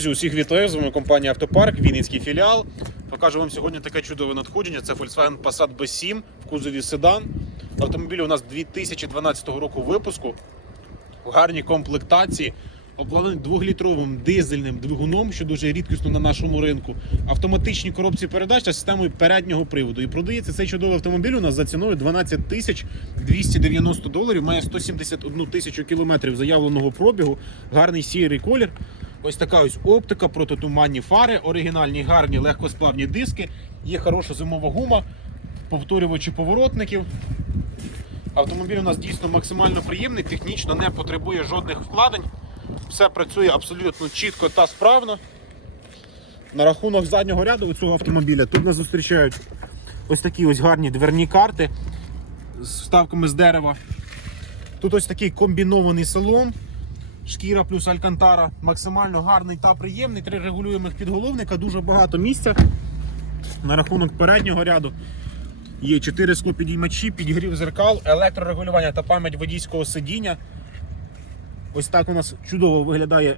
Друзі, Усіх вітаю, з вами компанія Автопарк, Вінницький філіал. Покажу вам сьогодні таке чудове надходження. Це Volkswagen Passat B7 в кузові седан. Автомобіль у нас 2012 року випуску. В гарній комплектації. Обладнаний двохлітровим дизельним двигуном, що дуже рідкісно на нашому ринку. Автоматичні коробці передач та системою переднього приводу. І продається цей чудовий автомобіль у нас за ціною 12 тисяч 290 доларів. Має 171 тисячу кілометрів заявленого пробігу. Гарний сірий колір. Ось така ось оптика, протитуманні фари, оригінальні гарні легкосплавні диски. Є хороша зимова гума, повторювачі поворотників. Автомобіль у нас дійсно максимально приємний, технічно не потребує жодних вкладень. Все працює абсолютно чітко та справно. На рахунок заднього ряду у цього автомобіля тут нас зустрічають ось такі ось гарні дверні карти з вставками з дерева. Тут ось такий комбінований салон. Шкіра плюс алькантара. Максимально гарний та приємний. Три регулюємих підголовника, дуже багато місця. На рахунок переднього ряду є 4 склопідіймачі, підігрів зеркал, електрорегулювання та пам'ять водійського сидіння. Ось так у нас чудово виглядає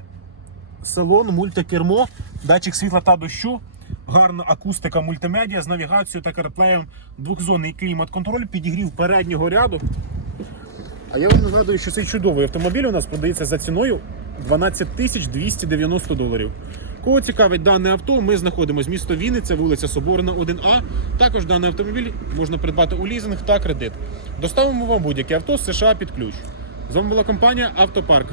салон, мультикермо, датчик світла та дощу, гарна акустика мультимедіа з навігацією та карплеєм, двохзонний клімат-контроль, підігрів переднього ряду. А я вам нагадую, що цей чудовий автомобіль у нас продається за ціною 12 тисяч 290 доларів. Кого цікавить дане авто, ми знаходимося місто Вінниця, вулиця Соборна, 1А. Також даний автомобіль можна придбати у лізинг та кредит. Доставимо вам будь-яке авто з США під ключ. З вами була компанія Автопарк.